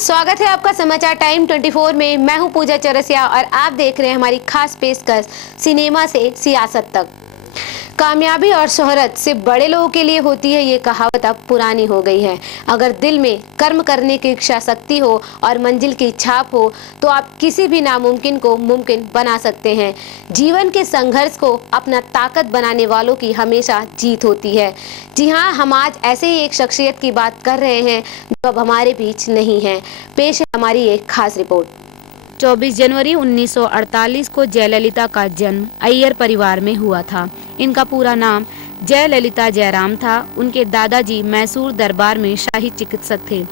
स्वागत है आपका समाचार टाइम 24 में। मैं हूं पूजा चौरसिया और आप देख रहे हैं हमारी खास पेशकश सिनेमा से सियासत तक। कामयाबी और शोहरत सिर्फ बड़े लोगों के लिए होती है, ये कहावत अब पुरानी हो गई है। अगर दिल में कर्म करने की इच्छा शक्ति हो और मंजिल की छाप हो तो आप किसी भी नामुमकिन को मुमकिन बना सकते हैं। जीवन के संघर्ष को अपना ताकत बनाने वालों की हमेशा जीत होती है। जी हाँ, हम आज ऐसे ही एक शख्सियत की बात कर रहे हैं जो अब हमारे बीच नहीं है। पेश है हमारी एक खास रिपोर्ट। 24 जनवरी 1948 को जयललिता का जन्म अय्यर परिवार में हुआ था। इनका पूरा नाम जयललिता जयराम था। उनके दादाजी मैसूर दरबार में शाही चिकित्सक थे।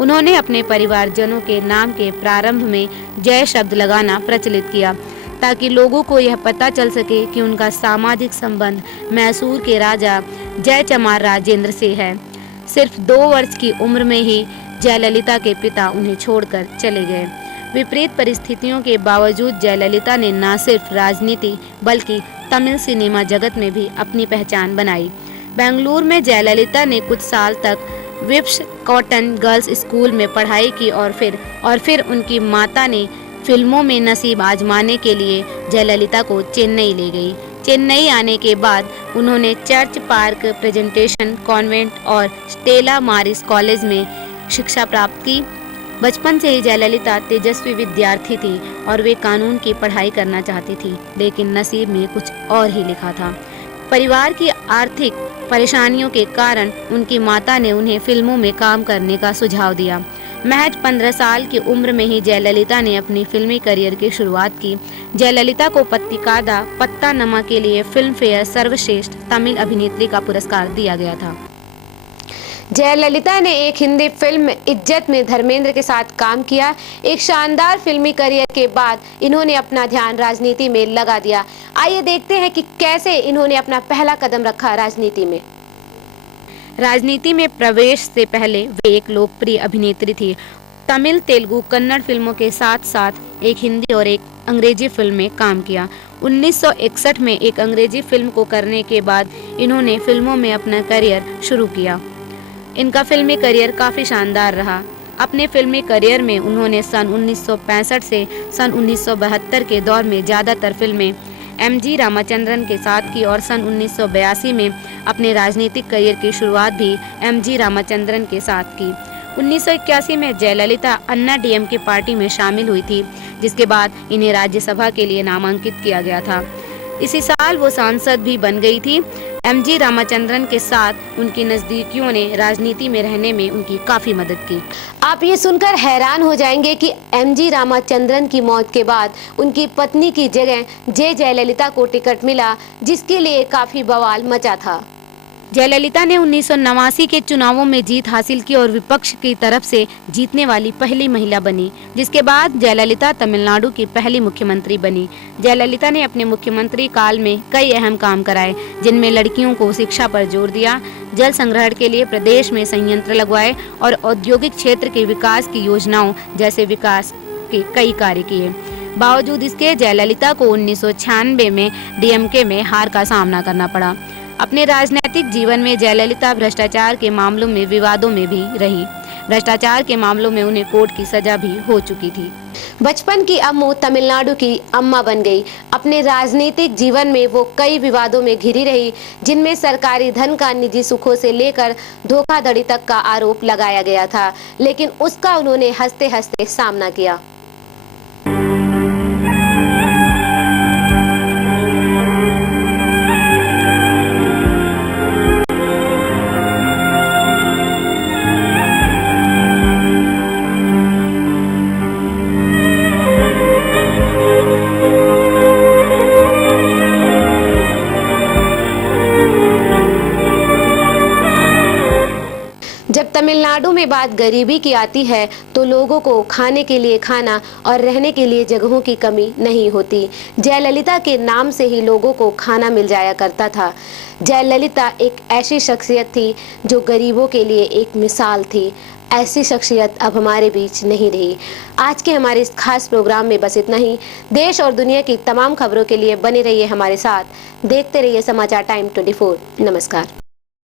उन्होंने अपने परिवारजनों के नाम के प्रारंभ में जय शब्द लगाना प्रचलित किया ताकि लोगों को यह पता चल सके कि उनका सामाजिक संबंध मैसूर के राजा जयचमार राजेंद्र से है। सिर्फ 2 वर्ष की उम्र में ही जयललिता के पिता उन्हें छोड़कर चले गए। विपरीत परिस्थितियों के बावजूद जयललिता ने न सिर्फ राजनीति बल्कि तमिल सिनेमा जगत में भी अपनी पहचान बनाई। बेंगलुरु में जयललिता ने कुछ साल तक विप्स कॉटन गर्ल्स स्कूल में पढ़ाई की और फिर उनकी माता ने फिल्मों में नसीब आजमाने के लिए जयललिता को चेन्नई ले गई। चेन्नई आने के बाद उन्होंने चर्च पार्क प्रेजेंटेशन कॉन्वेंट और स्टेला मारिस कॉलेज में शिक्षा प्राप्त की। बचपन से ही जयललिता तेजस्वी विद्यार्थी थी और वे कानून की पढ़ाई करना चाहती थी, लेकिन नसीब में कुछ और ही लिखा था। परिवार की आर्थिक परेशानियों के कारण उनकी माता ने उन्हें फिल्मों में काम करने का सुझाव दिया। महज 15 साल की उम्र में ही जयललिता ने अपनी फिल्मी करियर की शुरुआत की। जयललिता को पत्तिकादा पत्तानमा के लिए फिल्म फेयर सर्वश्रेष्ठ तमिल अभिनेत्री का पुरस्कार दिया गया था। जयललिता ने एक हिंदी फिल्म इज्जत में धर्मेंद्र के साथ काम किया। एक शानदार फिल्मी करियर के बाद इन्होंने अपना ध्यान राजनीति में लगा दिया। आइए देखते हैं कि कैसे इन्होंने अपना पहला कदम रखा राजनीति में। राजनीति में प्रवेश से पहले वे एक लोकप्रिय अभिनेत्री थी। तमिल, तेलुगु, कन्नड़ फिल्मों के साथ साथ एक हिंदी और एक अंग्रेजी फिल्म में काम किया। 1961 में एक अंग्रेजी फिल्म को करने के बाद इन्होंने फिल्मों में अपना करियर शुरू किया। इनका फिल्मी करियर काफ़ी शानदार रहा। अपने फिल्मी करियर में उन्होंने सन 1965 से सन 1972 के दौर में ज़्यादातर फिल्में एम.जी. रामाचंद्रन के साथ की और सन 1982 में अपने राजनीतिक करियर की शुरुआत भी एम.जी. रामाचंद्रन के साथ की। 1981 में जयललिता अन्ना डीएमके पार्टी में शामिल हुई थी, जिसके बाद इन्हें राज्यसभा के लिए नामांकित किया गया था। इसी साल वो सांसद भी बन गई थी। एम.जी. रामाचंद्रन के साथ उनकी नज़दीकियों ने राजनीति में रहने में उनकी काफ़ी मदद की। आप ये सुनकर हैरान हो जाएंगे कि एम.जी. रामाचंद्रन की मौत के बाद उनकी पत्नी की जगह जयललिता को टिकट मिला, जिसके लिए काफ़ी बवाल मचा था। जयललिता ने 1989 के चुनावों में जीत हासिल की और विपक्ष की तरफ से जीतने वाली पहली महिला बनी, जिसके बाद जयललिता तमिलनाडु की पहली मुख्यमंत्री बनी। जयललिता ने अपने मुख्यमंत्री काल में कई अहम काम कराए, जिनमें लड़कियों को शिक्षा पर जोर दिया, जल संग्रहण के लिए प्रदेश में संयंत्र लगवाए और औद्योगिक क्षेत्र के विकास की योजनाओं जैसे विकास के कई कार्य किए। बावजूद इसके जयललिता को 1996 में डीएमके में हार का सामना करना पड़ा। अपने राजनीतिक जीवन में जयललिता भ्रष्टाचार के मामलों में विवादों में भी रही। भ्रष्टाचार के मामलों में उन्हें कोर्ट की सजा भी हो चुकी थी। बचपन की अम्मू तमिलनाडु की अम्मा बन गई। अपने राजनीतिक जीवन में वो कई विवादों में घिरी रही, जिनमें सरकारी धन का निजी सुखों से लेकर धोखाधड़ी तक का आरोप लगाया गया था, लेकिन उसका उन्होंने हंसते हंसते सामना किया। जब तमिलनाडु में बात गरीबी की आती है तो लोगों को खाने के लिए खाना और रहने के लिए जगहों की कमी नहीं होती। जयललिता के नाम से ही लोगों को खाना मिल जाया करता था। जयललिता एक ऐसी शख्सियत थी जो गरीबों के लिए एक मिसाल थी। ऐसी शख्सियत अब हमारे बीच नहीं रही। आज के हमारे इस खास प्रोग्राम में बस इतना ही। देश और दुनिया की तमाम खबरों के लिए बने रहिए हमारे साथ। देखते रहिए समाचार टाइम 24। नमस्कार।